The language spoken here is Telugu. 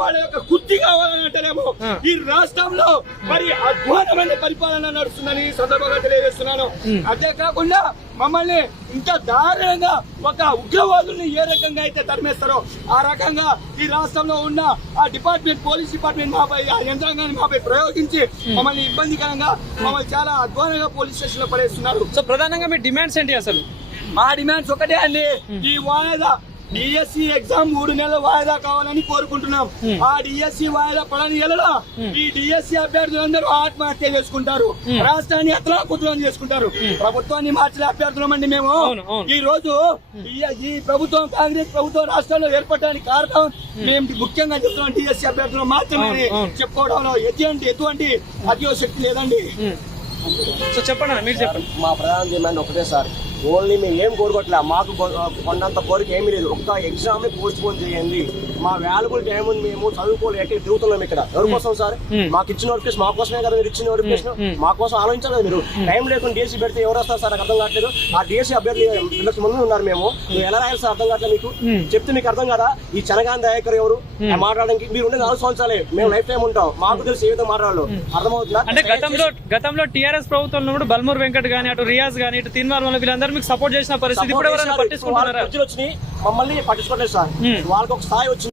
వాళ్ళ యొక్క కుర్తి కావాలని అంటేనేమో ఈ రాష్ట్రంలో మరి అధ్వానమైన పరిపాలన నడుస్తుందని ఈ సందర్భంగా తెలియజేస్తున్నాను. అంతేకాకుండా మమ్మల్ని ఇంకా దారుణంగా ఒక ఉగ్రవాదుల్ని ఏ రకంగా అయితే తరిమేస్తారో ఆ రకంగా ఈ రాష్ట్రంలో ఉన్న ఆ డిపార్ట్మెంట్, పోలీస్ డిపార్ట్మెంట్ మాపై, ఆ యంత్రాంగాన్ని మాపై ప్రయోగించి మమ్మల్ని ఇబ్బందికరంగా, మమ్మల్ని చాలా అధ్వానంగా పోలీస్ స్టేషన్ లో పడేస్తున్నారు. సో ప్రధానంగా మీ డిమాండ్స్ ఏంటి అసలు? మా డిమాండ్స్ ఒకటే అండి, ఈ వాయిదా డిఎస్సి ఎగ్జామ్ 3 నెలల వాయిదా కావాలని కోరుకుంటున్నాం. ఆ డిఎస్సి వాయిదా పడని ఎల్లడా ఈ డిఎస్సి అభ్యర్థులందరూ ఆత్మహత్య చేసుకుంటారు, రాష్ట్రాన్ని అతలాకుతలం చేసుకుంటారు. ప్రభుత్వాన్ని మార్చలే అభ్యర్థులమండి మేము. ఈ రోజు ఈ ప్రభుత్వం, కాంగ్రెస్ ప్రభుత్వం రాష్ట్రంలో ఏర్పడడానికి కారణం మేము ముఖ్యంగా చెప్తున్నాం డిఎస్సి అభ్యర్థులు మాత్రమే చెప్పుకోవడంలో ఎటువంటి అతిశక్తి లేదండి. సో చెప్పండి, మీరు చెప్పండి. మా ప్రధాన డిమాండ్ ఒకటే సార్, ఓన్లీ మేము ఏం కోరుకోవట్లే, మాకు కొన్నంత కోరిక ఏమీ లేదు. ఒక్క ఎగ్జామ్ ని పోస్ట్ పోన్ చేయండి. మా వాల్యుబుల్ టైం మేము చదువుకోలేక తిరుగుతున్నాం ఇక్కడ. ఎవరి కోసం సార్? మాకు ఇచ్చిన నోటిఫికేషన్ మా కోసమే కదా, మీరు ఇచ్చిన నోటిఫికేషన్ మా కోసం ఆలోచించాలి కదా. మీరు టైం లేకుండా డిఎస్సీ పెడితే ఎవరు వస్తారు సార్? నాకు అర్థం కావట్లేదు. ఆ డిఎస్సీ అభ్యర్థి 2 లక్షల మంది ఉన్నారు. మేము ఎలా రాయాలి సార్? అర్థం కావట్లేదు. మీకు చెప్తే మీకు అర్థం కదా. ఈ చనగాని దయాకర్ ఎవరు మాట్లాడడానికి? మీరు ఉండేది 4 సంవత్సరాలే, మేము లైఫ్ టైం ఉంటాం. మాకు తెలిసి ఏ విధంగా మాట్లాడాలో అర్థమవుతుందా? అంటే గతంలో టీఆర్ఎస్ ప్రభుత్వం ఉన్నప్పుడు బల్మూర్ వెంకట్ గానీ, అటు రియాజ్ గానీ, ఇటు తీన్మార్ వీళ్ళందరూ మీకు సపోర్ట్ చేసిన పరిస్థితి ఇప్పుడు ఎవరైనా పట్టించుకుంటున్నారా? మమ్మల్ని పట్టించుకోలేదు సార్. వాళ్ళకి ఒక స్థాయి వచ్చింది.